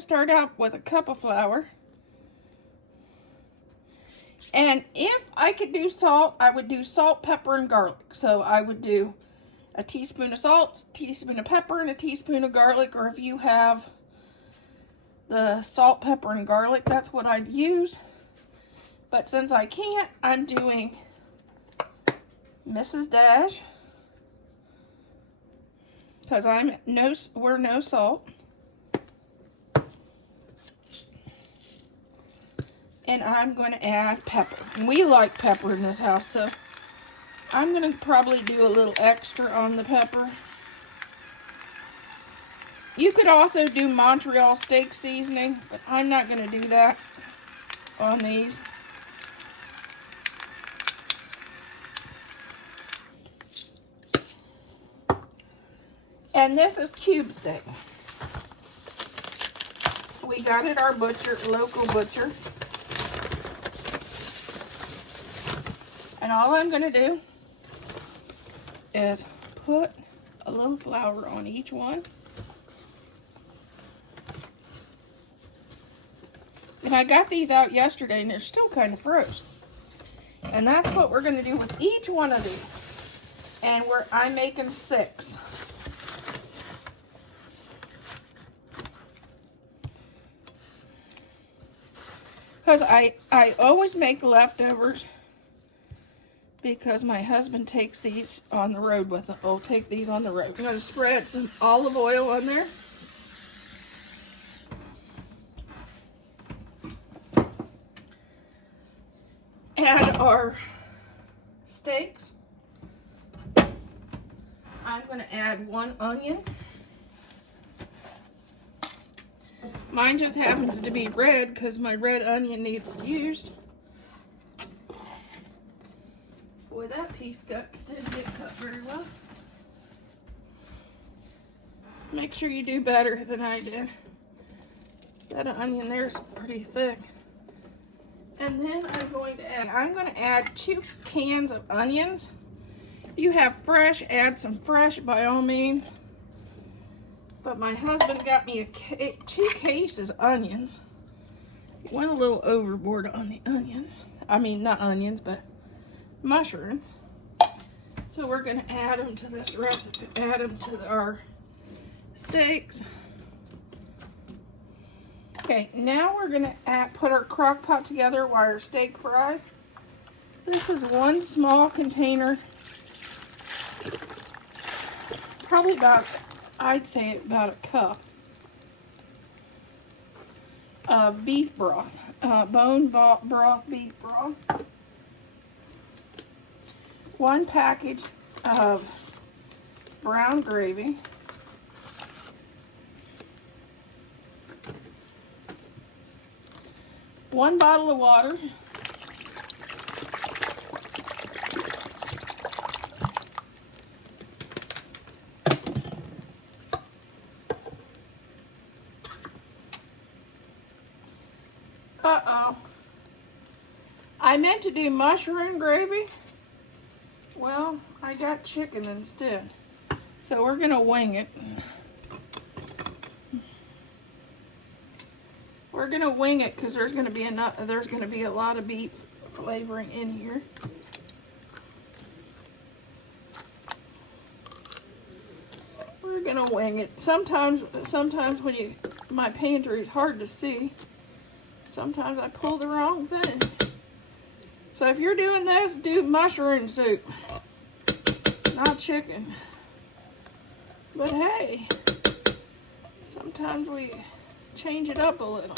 to start out with a cup of flour. And if I could do salt, I would do salt, pepper, and garlic. So I would do a teaspoon of salt, a teaspoon of pepper, and a teaspoon of garlic. Or if you have the salt, pepper, and garlic, that's what I'd use. But since I can't, I'm doing Mrs. Dash. Because we're no salt. And I'm going to add pepper. And we like pepper in this house, so I'm going to probably do a little extra on the pepper. You could also do Montreal steak seasoning, but I'm not going to do that on these. And this is cube steak. We got it at our local butcher. And all I'm going to do is put a little flour on each one. And I got these out yesterday and they're still kind of frozen. And that's what we're going to do with each one of these. And I'm making 6. Because I always make leftovers. Because my husband takes these on the road with him. I'll take these on the road. I'm going to spread some olive oil on there. Add our steaks. I'm going to add 1 onion. Mine just happens to be red because my red onion needs used. Boy, that piece didn't get cut very well. Make sure you do better than I did. That onion there's pretty thick. And then I'm going to add 2 cans of onions. If you have fresh, add some fresh by all means. But my husband got me 2 cases of onions. He went a little overboard on the onions. I mean, not onions, but mushrooms. So we're going to add them to this recipe, add them to our steaks. Okay, now we're going to put our crock pot together while our steak fries. This is 1 small container, probably about, I'd say about a cup of beef broth, bone broth beef broth. 1 package of brown gravy. 1 bottle of water. Uh-oh. I meant to do mushroom gravy. Well, I got chicken instead. So we're going to wing it. We're going to wing it because there's going to be a lot of beef flavoring in here. We're going to wing it. Sometimes when my pantry is hard to see. Sometimes I pull the wrong thing. So if you're doing this, do mushroom soup, not chicken. But hey, sometimes we change it up a little.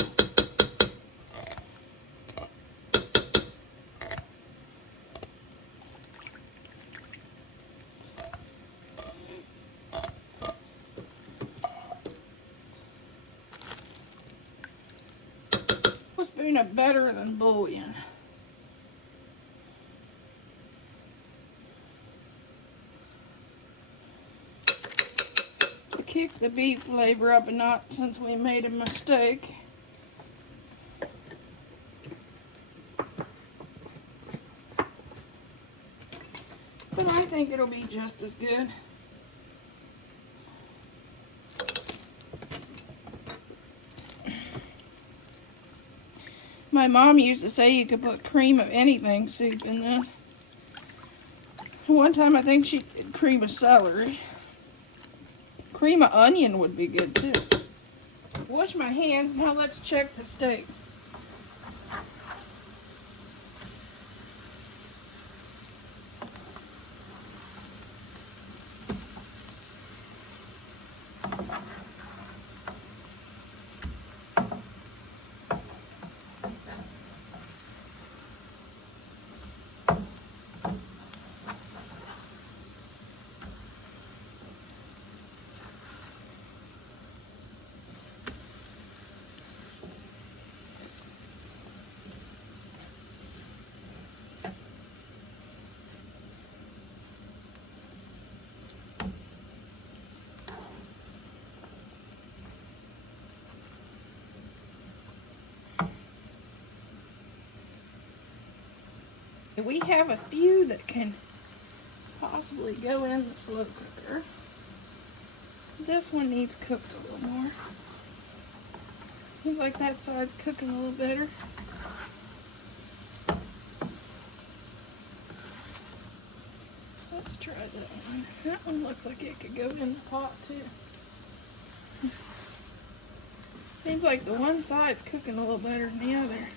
A spoon of better than bouillon. Kick the beef flavor up a notch since we made a mistake. But I think it'll be just as good. My mom used to say you could put cream of anything soup in this. One time I think she did cream of celery. Cream of onion would be good too. Wash my hands. Now let's check the steaks. We have a few that can possibly go in the slow cooker. This one needs cooked a little more. Seems like that side's cooking a little better. Let's try that one. That one looks like it could go in the pot too. Seems like the one side's cooking a little better than the other.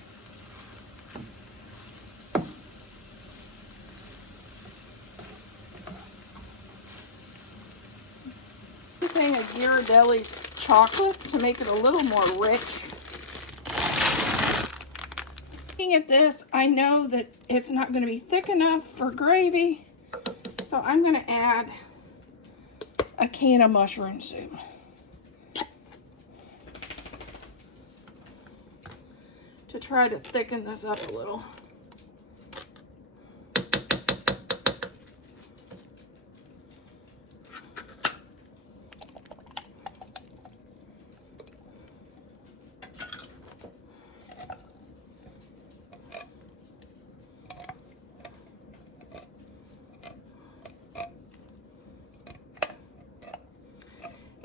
Of Ghirardelli's chocolate to make it a little more rich. Looking at this, I know that it's not going to be thick enough for gravy, so I'm going to add a can of mushroom soup. To try to thicken this up a little.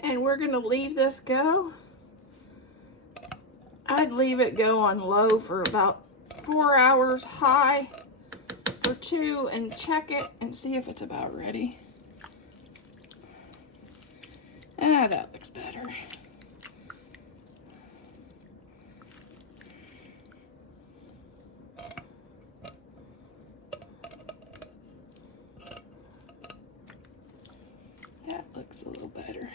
And we're going to leave this go. I'd leave it go on low for about 4 hours, high for 2, and check it and see if it's about ready. Ah, that looks better. That looks a little better.